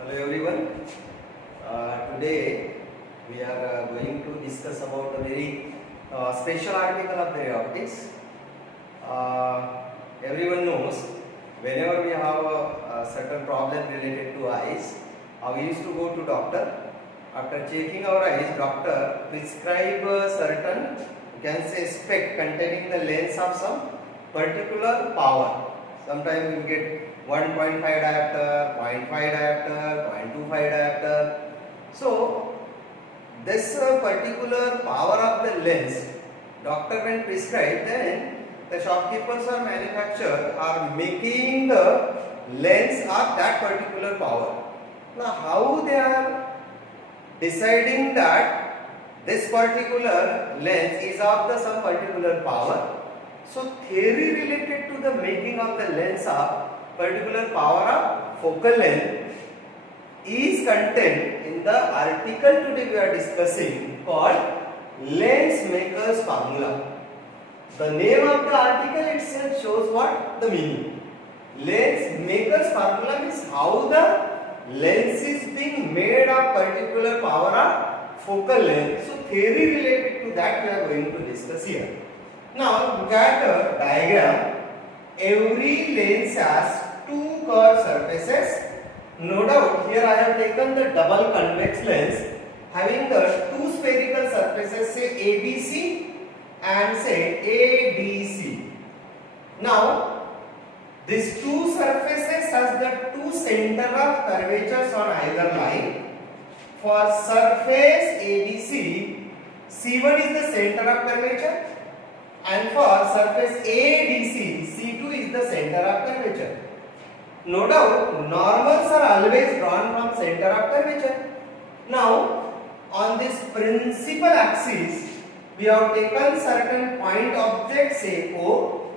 Hello everyone. Today we are going to discuss about a very special article of the optics. Everyone knows whenever we have a certain problem related to eyes, we used to go to doctor. After checking our eyes, doctor prescribe a certain, you can say, spec containing the lens of some particular power. Sometimes we get 1.5 diopter, 0.5 diopter, 0.25 diopter. So this particular power of the lens, doctor when prescribe, then the shopkeepers or manufacturer are making the lens of that particular power. Now how they are deciding that this particular lens is of the some particular power? So theory related to the making of the lens of particular power of focal length is contained in the article today we are discussing called lens maker's formula. The name of the article itself shows what? The meaning. Lens maker's formula means how the lens is being made of particular power of focal length. So theory related to that we are going to discuss here. Now look at the diagram. Every lens has two curved surfaces. No doubt here I have taken the double convex lens having the two spherical surfaces, say ABC and say ADC. Now these two surfaces has the two center of curvatures on either line. For surface ABC, C1 is the center of curvature, and for surface ADC, C2 is the center of curvature. No doubt, normals are always drawn from center of curvature. Now, on this principal axis, we have taken certain point object, say O,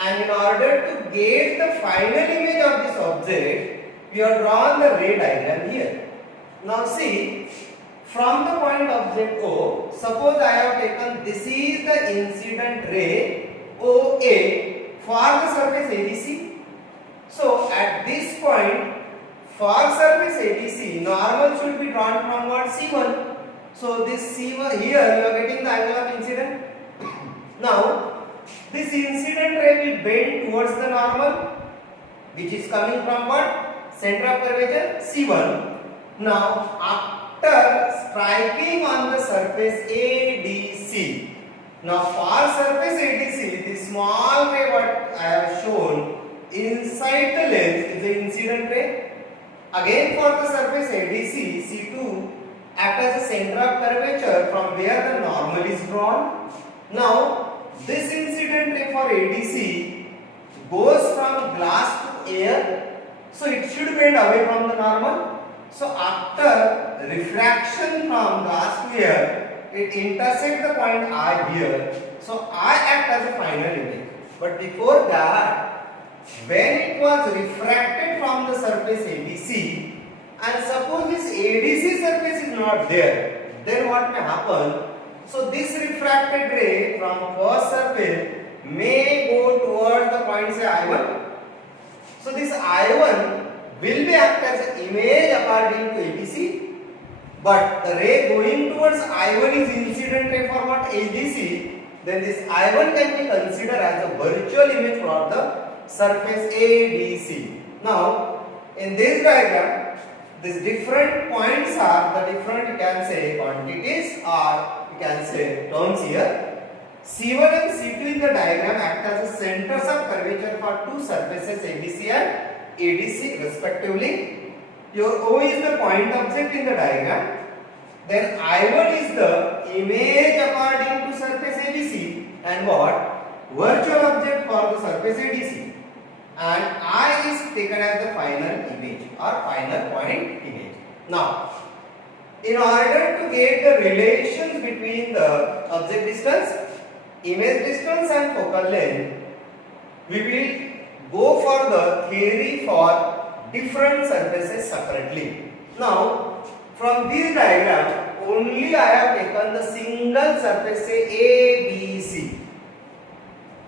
and in order to get the final image of this object, we have drawn the ray diagram here. Now see, from the point object O, suppose I have taken this is the incident ray OA for the surface ABC. So at this point, for surface ABC, normal should be drawn from what? C1. So this C1 here you are getting the angle of incident. Now this incident ray will bend towards the normal, which is coming from what? Center of curvature C1. Now after striking on the surface ADC, now for surface ADC, the small ray what I have shown inside the lens is the incident ray. Again for the surface ADC, C2 act as a center of curvature from where the normal is drawn. Now this incident ray for ADC goes from glass to air, so it should bend away from the normal. So after refraction from glass to air, it intersects the point I here. So I act as a final image. But before that, when it was refracted from the surface ABC, and suppose this ADC surface is not there, then what may happen? So this refracted ray from first surface may go towards the point say I1. So this I1 will be act as an image according to ABC, but the ray going towards I1 is incident ray for what? ADC. Then this I1 can be considered as a virtual image for the surface ADC. Now in this diagram, these different points are the different, you can say, quantities or you can say terms here. C1 and C2 in the diagram act as the centers of curvature for two surfaces ABC and ADC respectively. Your O is the point object in the diagram. Then I1 is the image according to surface ABC and what? Virtual object for the surface ADC. And I is taken as the final image or final point image. Now, in order to get the relations between the object distance, image distance and focal length, we will go for the theory for different surfaces separately. Now, from this diagram, only I have taken the single surface, say ABC.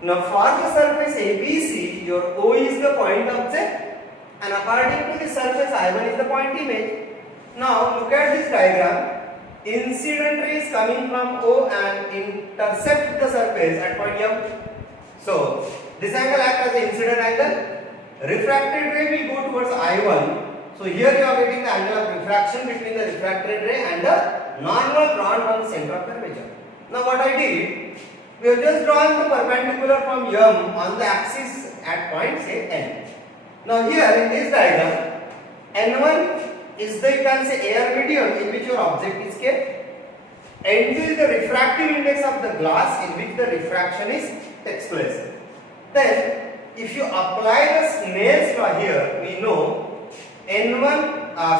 Now for the surface ABC, your O is the point object and according to the surface I1 is the point image. Now look at this diagram. Incident ray is coming from O and intercept the surface at point M. So this angle acts as the incident angle. Refracted ray will go towards I1. So here you are getting the angle of refraction between the refracted ray and the normal drawn from the center of curvature. Now what I did, we have just drawn the perpendicular from M on the axis at point say N. Now here in this diagram, N1 is the, you can say, air medium in which your object is kept. N2 is the refractive index of the glass in which the refraction takes place. Then if you apply the Snell's law here, we know N1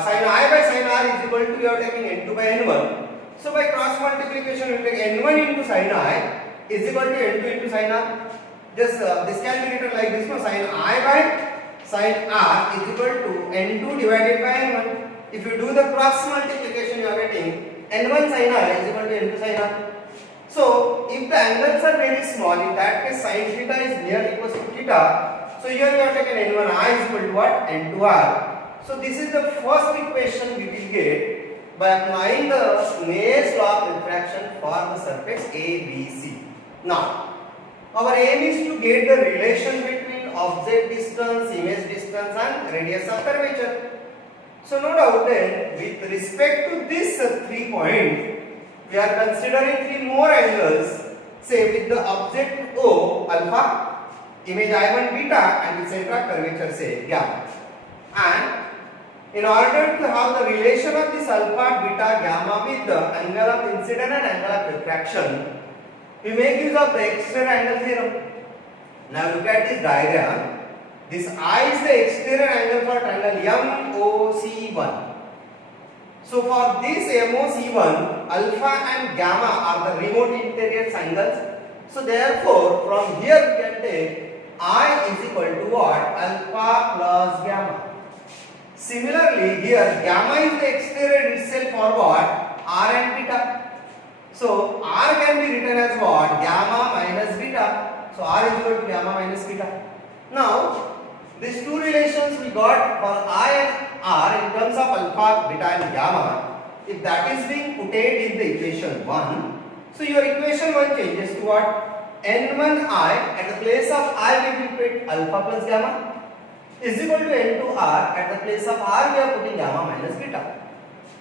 sin I by sin R is equal to, you are taking N2 by N1. So by cross multiplication we take N1 into sin I is equal to N2 into sin R. Just this can be written like this, no, sin I by sin R is equal to N2 divided by N1. If you do the cross multiplication, you are getting N1 sin R is equal to N2 sin R. So if the angles are very small, in that case sin theta is nearly equal to theta. So here you are taking N1 I is equal to what? N2 R. So this is the first equation we will get by applying the Snell's law of refraction for the surface ABC. Now our aim is to get the relation between object distance, image distance and radius of curvature. So no doubt then, with respect to this 3 points, we are considering 3 more angles, say with the object O alpha, image I1 beta and the center of curvature say gamma. And in order to have the relation of this alpha, beta, gamma with the angle of incident and angle of refraction, we make use of the exterior angle theorem. Now look at this diagram. This I is the exterior angle for triangle MOC1. So for this MOC1, alpha and gamma are the remote interior angles. So therefore, from here we can take I is equal to what? Alpha plus gamma. Similarly, here gamma is the exterior itself for what? R and beta. So R can be written as what? Gamma minus beta. So R is equal to gamma minus beta. Now these two relations we got for I and R in terms of alpha, beta and gamma. If that is being put in the equation 1, so your equation 1 changes to what? N1I at the place of I we will put alpha plus gamma is equal to N2R at the place of R we are putting gamma minus beta.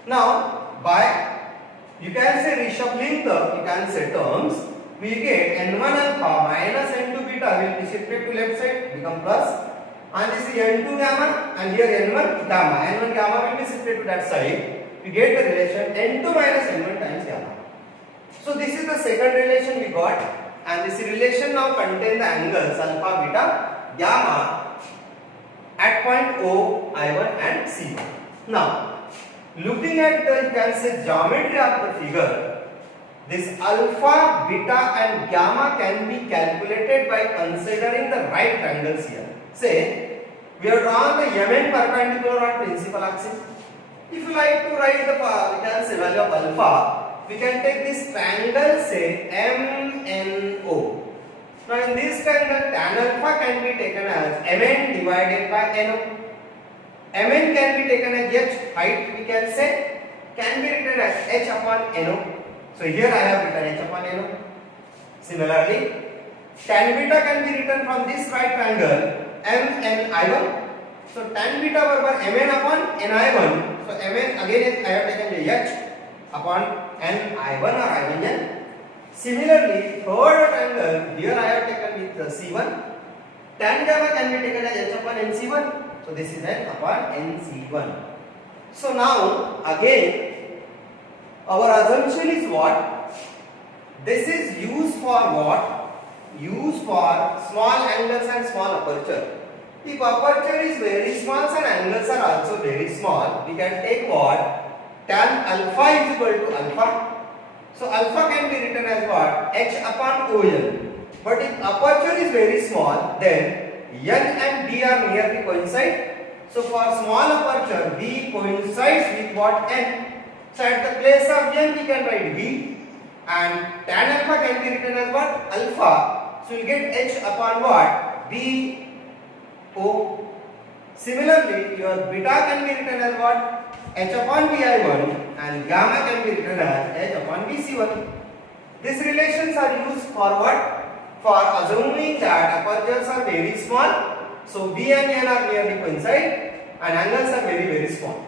Now by you can say reshuffling the, you can say terms, we get N1 alpha minus N2 beta will be shifted to left side, become plus, and this is N2 gamma and here N1 gamma. N1 gamma will be shifted to that side. We get the relation N2 minus N1 times gamma. So this is the second relation we got, and this relation now contains the angles alpha, beta, gamma at point O, I1 and C1. Now looking at the, you can say, geometry of the figure, this alpha, beta and gamma can be calculated by considering the right angles here. Say, we have drawn the MN perpendicular on principal axis. If you like to write the, we can say, value of alpha, we can take this triangle, say, MNO. Now in this triangle, tan alpha can be taken as MN divided by NO. Mn can be taken as h, height we can say, can be written as h upon NO. So here I have written h upon NO. Similarly, tan beta can be written from this right triangle MNI1. So tan beta barabar Mn upon Ni1. So Mn again is I have taken the h upon Ni1 or I1n. Similarly, third triangle here I have taken with the C1. Tan gamma can be taken as h upon NC1. So this is n upon NC1. So now again our assumption is what? This is used for what? Used for small angles and small aperture. If aperture is very small and angles are also very small, we can take what? Tan alpha is equal to alpha. So alpha can be written as what? H upon OL. But if aperture is very small, then N and D are nearly coincide. So for small aperture, B coincides with what? N. So at the place of N we can write B, and tan alpha can be written as what? Alpha. So you get H upon what? B O. Similarly, your beta can be written as what? H upon Bi1 and gamma can be written as H upon Bc1. These relations are used for what? For assuming that apertures are very small. So B and N are nearly coincide and angles are very small.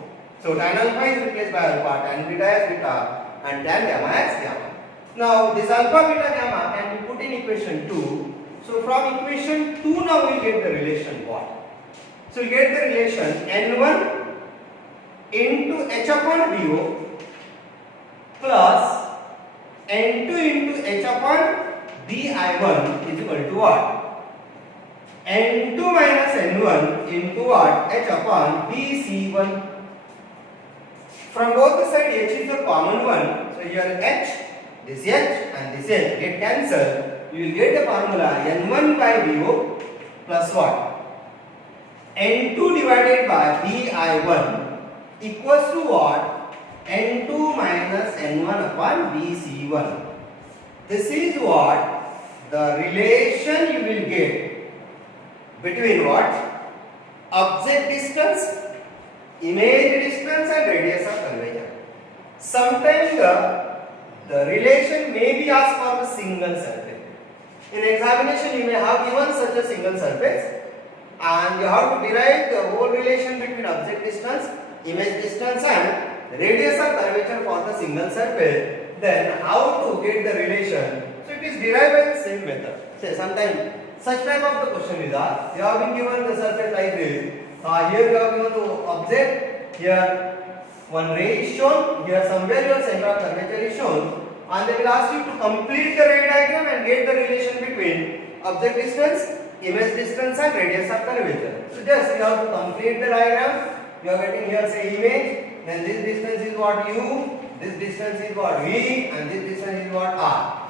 So tan alpha is replaced by alpha, tan beta as beta and tan gamma as gamma. Now this alpha, beta, gamma can be put in equation 2. So from equation 2 now we get the relation what? So we get the relation N1 into H upon BO plus N2 into H upon Bi1 is equal to what? N2 minus N1 into what? H upon Bc1. From both the sides H is the common one. So here H, this H and this H get cancelled. You will get the formula N1 by BO plus what? N2 divided by Bi1 equals to what? N2 minus N1 upon Bc1. This is what? The relation you will get between what? Object distance, image distance and radius of curvature. Sometimes the relation may be asked for a single surface. In examination you may have given such a single surface and you have to derive the whole relation between object distance, image distance and radius of curvature for the single surface. Then how to get the relation? So it is derived by the same method. Say sometimes such type of the question is asked. You have been given the surface like this. Here you have given the object. Here one ray is shown. Here somewhere your center of curvature is shown. And they will ask you to complete the ray diagram and get the relation between object distance, image distance and radius of curvature. So just you have to complete the diagram. You are getting here say image. Then this distance is what U. This distance is what V and this distance is what R.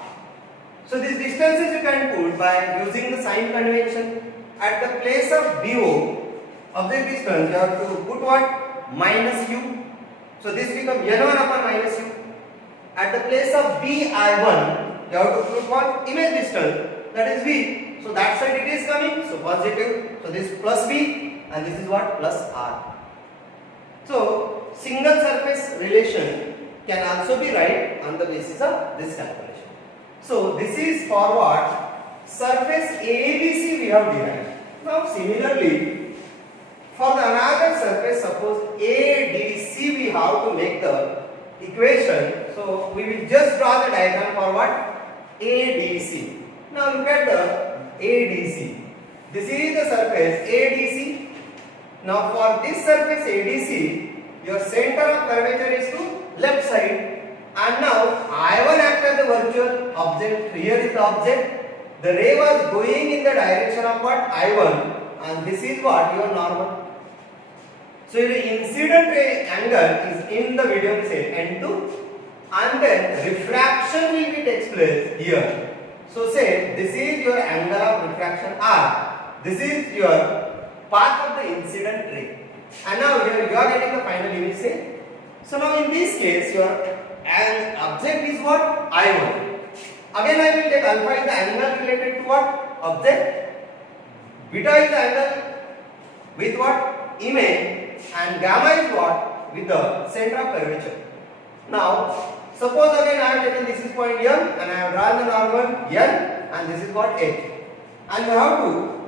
So these distances you can put by using the sign convention. At the place of BO, object distance, you have to put what? Minus U. So this becomes N1 upon minus U. At the place of Bi1, you have to put what? Image distance, that is V. So that side it is coming, so positive. So this plus V and this is what? Plus R. So single surface relation can also be right on the basis of this calculation. So this is for what? Surface ABC we have derived. Now similarly, for the another surface, suppose ADC we have to make the equation. So we will just draw the diagram for what? ADC. Now look at the ADC. This is the surface ADC. Now for this surface ADC, your center of curvature is to left side, and now I1 acts as the virtual object. Here is the object. The ray was going in the direction of what? I1, and this is what? Your normal. So the incident ray angle is in the medium say N2, and then refraction will be takes place here. So say this is your angle of refraction R. This is your path of the incident ray. And now here you are getting the final image say. So now in this case your object is what? I1. Again I will take alpha is the angle related to what? Object. Beta is the angle with what? Image. And gamma is what? With the center of curvature. Now suppose again I have taken this is point M and I have drawn the normal N and this is what H. And you have to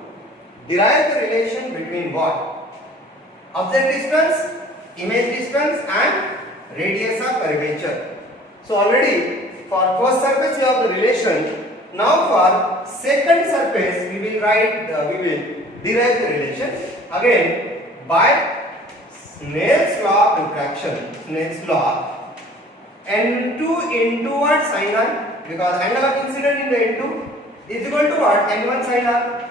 derive the relation between what? Object distance, image distance and radius of curvature. So already for first surface you have the relation. Now for second surface we will derive the relation again by Snell's law of refraction. Snell's law, N2 into what? Sin R, because angle of incident in the N2 is equal to what? N1 sin R.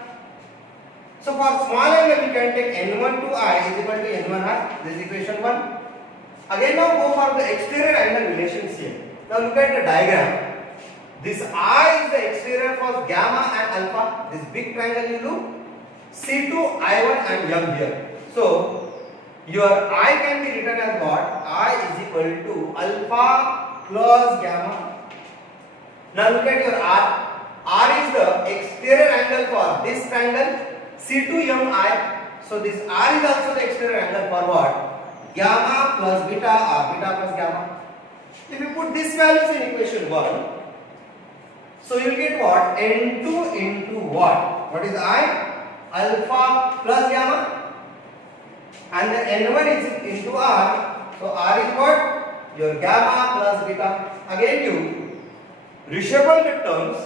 So for small angle we can take N1 to I is equal to N1R. This is equation 1. Again now go for the exterior angle relations here. Now look at the diagram. This I is the exterior for gamma and alpha. This big triangle you look. C2, I1 and M here. So your I can be written as what? I is equal to alpha plus gamma. Now look at your R. R is the exterior angle for this triangle C2MI. So this R is also the exterior angle for what? Gamma plus beta or beta plus gamma. If you put these values in equation 1, so you will get what? N2 into what? What is I? Alpha plus gamma. And the N1 is into R. So R is what? Your gamma plus beta. Again you reshuffle the terms.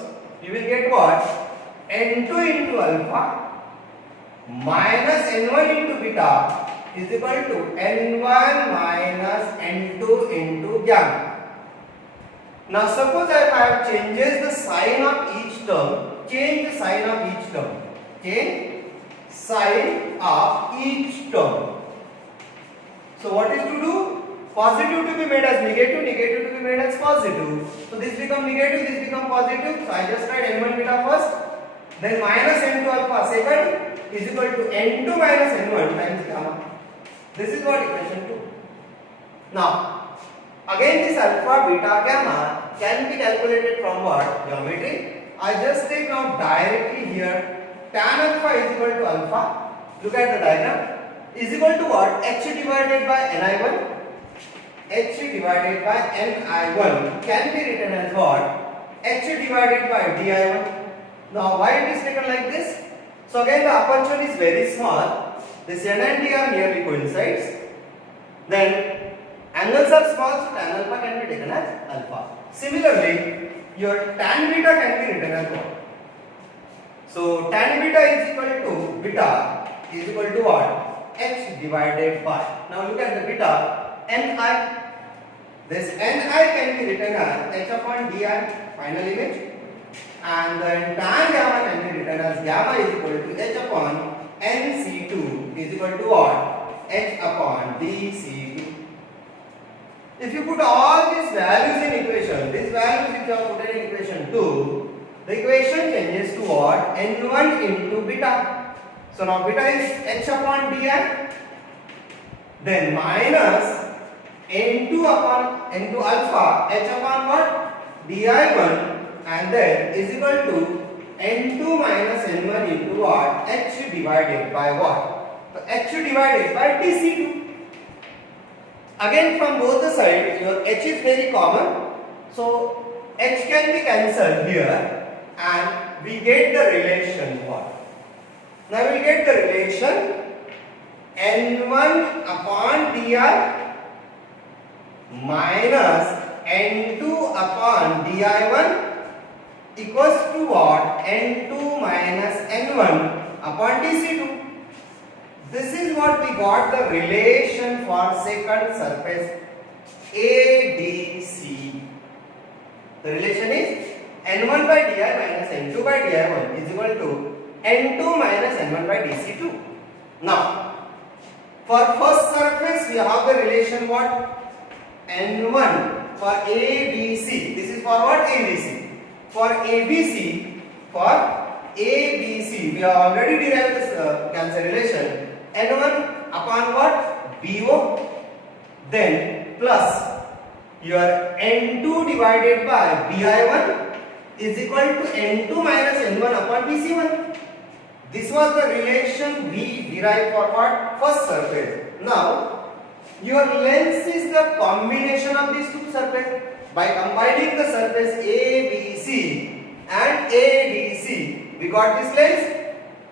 You will get what? N2 into alpha minus N1 into beta is equal to N1 minus N2 into gamma. Now suppose if I have changes the sign of each term, change the sign of each term. Change sign of each term. So what is to do? Positive to be made as negative, negative to be made as positive. So this become negative, this become positive. So I just write N1 beta first, then minus N2 alpha second is equal to N2 minus N1 times gamma. This is what equation 2. Now, again this alpha, beta, gamma can be calculated from what? Geometry. I just take now directly here tan alpha is equal to alpha. Look at the diagram. Is equal to what? H divided by Ni1. H divided by Ni1 can be written as what? H divided by Di1. Now why it is taken like this? So again the aperture is very small. This N and D are nearly coincides. Then angles are small, so tan alpha can be taken as alpha. Similarly, your tan beta can be written as what? So tan beta is equal to beta is equal to what? H divided by. Now look at the beta. Ni. This Ni can be written as H upon Di, final image, and then tan gamma can be written as gamma is equal to H upon Nc2 is equal to what? H upon Dc2. If you put all these values in equation, these values if you have put in equation 2, the equation changes to what? N1 into beta. So now beta is H upon Di, then minus N2 upon N2 alpha H upon what? Di1, and then is equal to N2 minus N1 into what? H divided by what? So H divided by Dc2. Again from both the sides your H is very common, so H can be cancelled here and we get the relation what? Now we get the relation N1 upon Di minus N2 upon Di1 equals to what? N2 minus N1 upon Dc2. This is what we got the relation for second surface ABC. The relation is N1 by Di minus N2 by Di1 is equal to N2 minus N1 by Dc2. Now, for first surface we have the relation what? N1 for ABC. This is for what? ABC. For ABC, we have already derived this Cancer relation. N1 upon what? BO. Then plus your N2 divided by BI1 is equal to N2 minus N1 upon BC1. This was the relation we derived for what? First surface. Now, your length is the combination of these two surfaces. By combining the surface ABC and ADC, we got this length.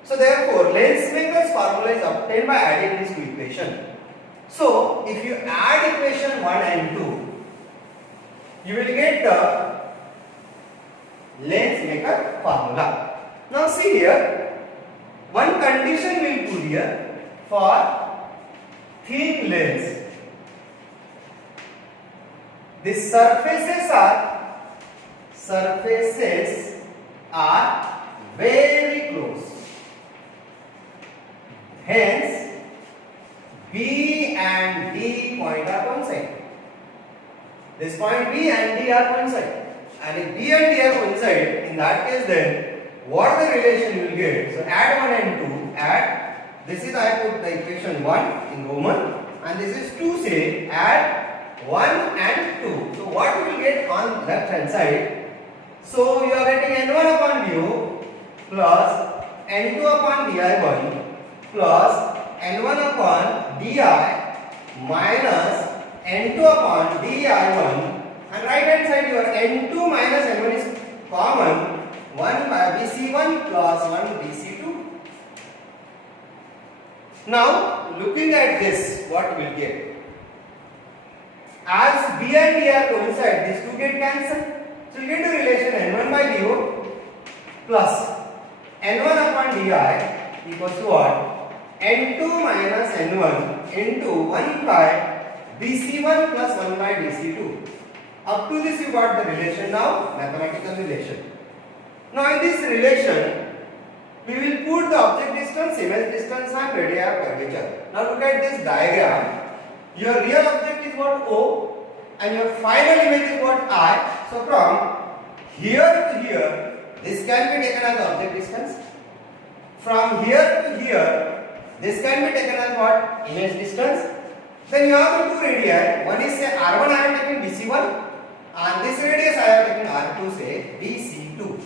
So therefore, length maker's formula is obtained by adding these two equations. So, if you add equation 1 and 2, you will get the length maker formula. Now see here, one condition will put here for thin lens. The surfaces are very close. Hence, B and D point are coincide. This point B and D are coincide. And if B and D are coincide, in that case then, what the relation you will get? So add 1 and 2, add, this is I put the equation 1 in Roman, and this is 2 say, add 1 and 2. So what you will get on left hand side? So you are getting N1 upon BO plus N2 upon Di1 plus n1 upon di minus n2 upon di1, and right hand side your n2 minus n1 is common, 1 by bc1 plus 1 bc2. Now looking at this, what we will get? As b and d are coincide, these two get cancelled. So you get the relation n1 by do plus n1 upon di equals to what? n2 minus n1 into 1 by bc1 plus 1 by bc2. Up to this you got the relation now, mathematical relation. Now in this relation, we will put the object distance, image distance and radii of curvature. Now look at this diagram. Your real object is what? O, and your final image is what? I. So from here to here, this can be taken as object distance. From here to here, this can be taken as what? Image distance. Then you have the two radii. One is say R1 I am taking BC1, and this radius I am taking R2 say BC2.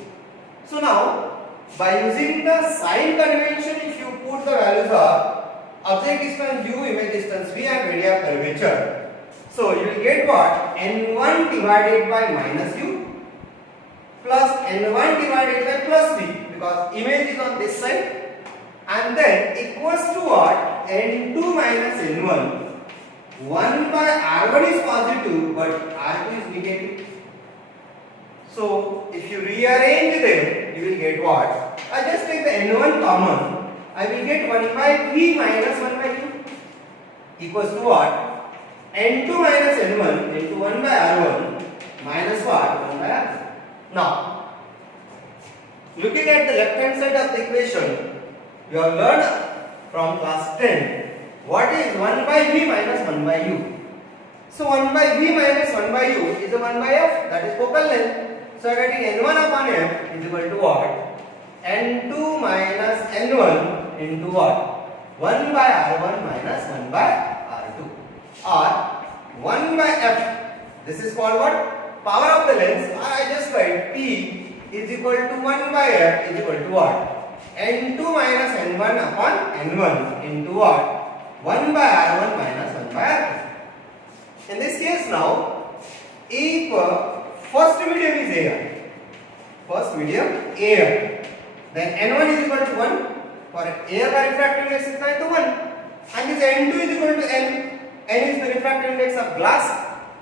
So now, by using the sign convention, if you put the values of object distance u, image distance v and radii of curvature, so you will get what? n1 divided by minus u plus n1 divided by plus v, because image is on this side, and then equals to what? n2 minus n1. 1 by r1 is positive but r2 is negative. So if you rearrange them, you will get what? I just take the n1 common. I will get 1 by v minus 1 by u equals to what? n2 minus n1 into 1 by r1 minus what? 1 by r2. Now, looking at the left hand side of the equation, you have learned from class 10 what is 1 by v minus 1 by u. So 1 by v minus 1 by u is a 1 by f, that is focal length. So getting n1 upon f is equal to what? n2 minus n1 into what? 1 by r1 minus 1 by r2, or 1 by f. This is called what? Power of the length. I just write p is equal to 1 by f is equal to what? n2 minus n1 upon n1 into what? 1 by r1 minus 1 by r2. In this case now, if first medium is air, then n1 is equal to 1. For air by refractive index is equal to 1, and this n2 is equal to n. N is the refractive index of glass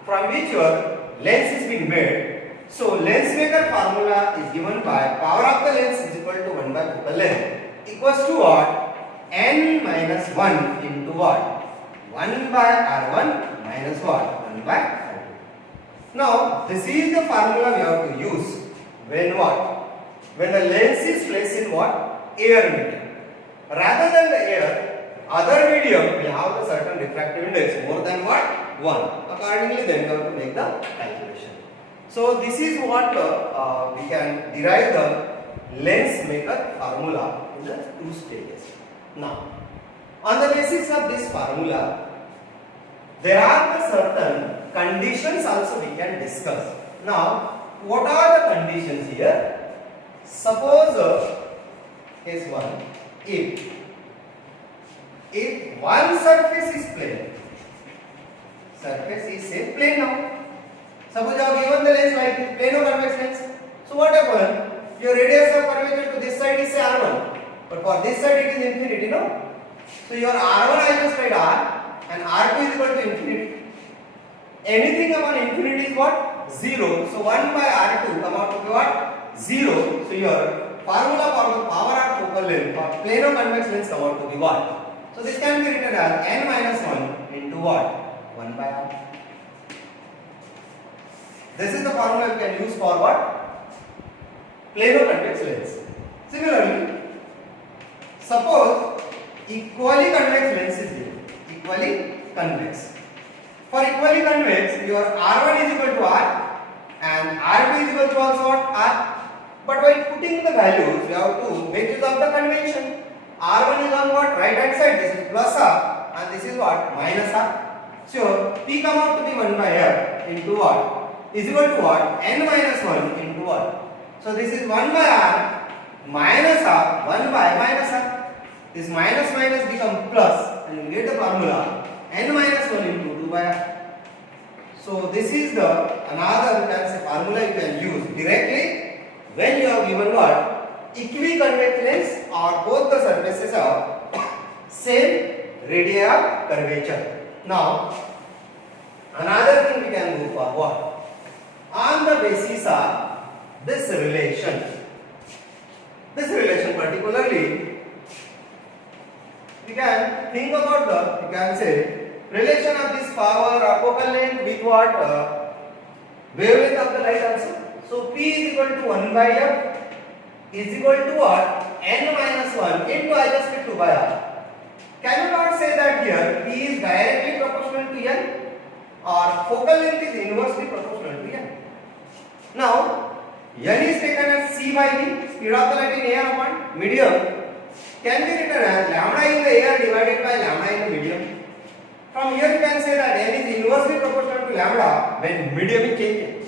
from which your lens is being made. So lens maker formula is given by power of the lens is equal to 1 by focal length equals to what? N minus 1 into what? 1 by r1 minus what? 1 by r2. Now this is the formula we have to use when what? When the lens is placed in what? Air medium. Rather than the air, other medium will have a certain refractive index more than what? 1. Accordingly then we have to make the calculation. So this is what we can derive the lens maker formula in the two stages. Now, on the basis of this formula, there are the certain conditions also we can discuss. Now, what are the conditions here? Suppose case 1, if one surface is plane, surface is say plane now. Suppose you have given the lens like this, plane of convex lens. So what happens? Your radius of curvature to this side is say r1, but for this side it is infinity, no? So your r1 I just write r, and r2 is equal to infinity. Anything upon infinity is what? 0. So 1 by r2 come out to be what? 0. So your formula for the power of focal length for plane of convex lens come out to be what? So this can be written as n minus 1 into what? 1 by r. This is the formula we can use for what? Plane of convex lens. Similarly, suppose equally convex lens is given. Equally convex. For equally convex, your r1 is equal to r and r2 is equal to also what? R. But while putting the values, we have to make use of the convention. R1 is on what? Right hand side. This is plus r and this is what? Minus r. So p come out to be 1 by f into what? Is equal to what? N minus 1 into what? So this is 1 by r minus r, 1 by minus r. This minus minus become plus, and you get the formula n minus 1 into 2 by r. So this is the another you can say formula you can use directly when you have given what equiconvex lens or both the surfaces are same radii of curvature. Now another thing we can go for what? On the basis of this relation particularly we can think about the, you can say, relation of this power or focal length with what wavelength of the light also. So P is equal to 1 by f is equal to what? N minus 1 into I just get 2 by r. Can you not say that here P is directly proportional to N or focal length is inversely proportional to N? Now N is taken as C by V, speed of the light in air upon medium, can be written as lambda in the air divided by lambda in the medium. From here you can say that n is inversely proportional to lambda when medium is changes.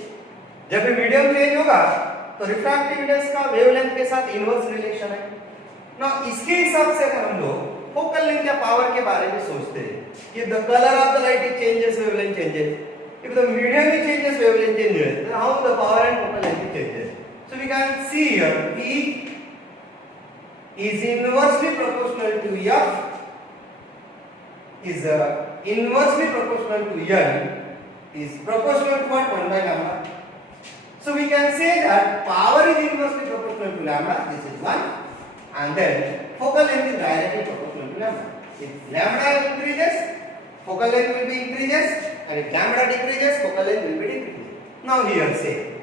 जब भी medium change होगा तो refractive index का wavelength के साथ inverse relation है. Now इसके हिसाब से अगर हम लोग focal length या power के बारे में सोचते हैं कि the color of the light changes, wavelength changes. If the medium changes, wavelength changes. Then how the power and focal length changes? So we can see here P is inversely proportional to F is inversely proportional to N is proportional to what? 1 by lambda. So we can say that power is inversely proportional to lambda, this is 1, and then focal length is directly proportional to lambda. If lambda increases, focal length will be increases, and if lambda decreases, focal length will be decreases. Now here say,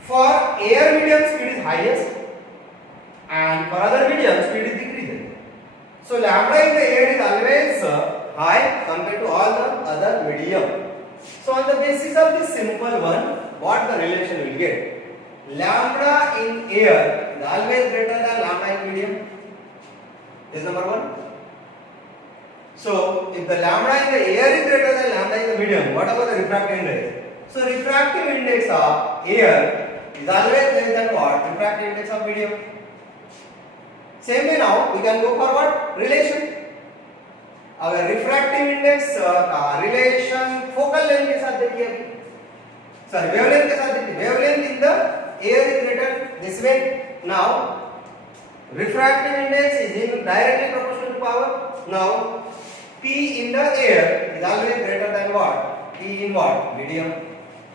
for air medium speed is highest, and for other medium speed is decreasing. So lambda in the air is always high compared to all the other medium. So on the basis of this simple one, what the relation will get? Lambda in air is always greater than lambda in medium. This is number 1. So if the lambda in the air is greater than lambda in the medium, what about the refractive index? So refractive index of air is always less than what? Refractive index of medium. Same way now we can go for what? Relation. Our refractive index का relation focal length के साथ देखिए अभी. Sorry, wavelength के साथ देखिए. Wavelength in the air is greater this way. Now refractive index is in directly proportional to power. Now P in the air is always greater than what? P in what? Medium.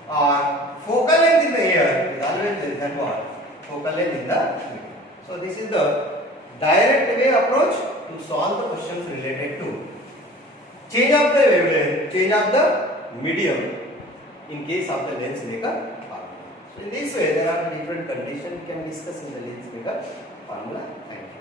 Or focal length in the air is always less than what? Focal length in the medium. So this is the direct way approach to solve the questions related to change of the wavelength, change of the medium in case of the lens maker formula. So in this way there are different conditions we can discuss in the lens maker formula. Thank you.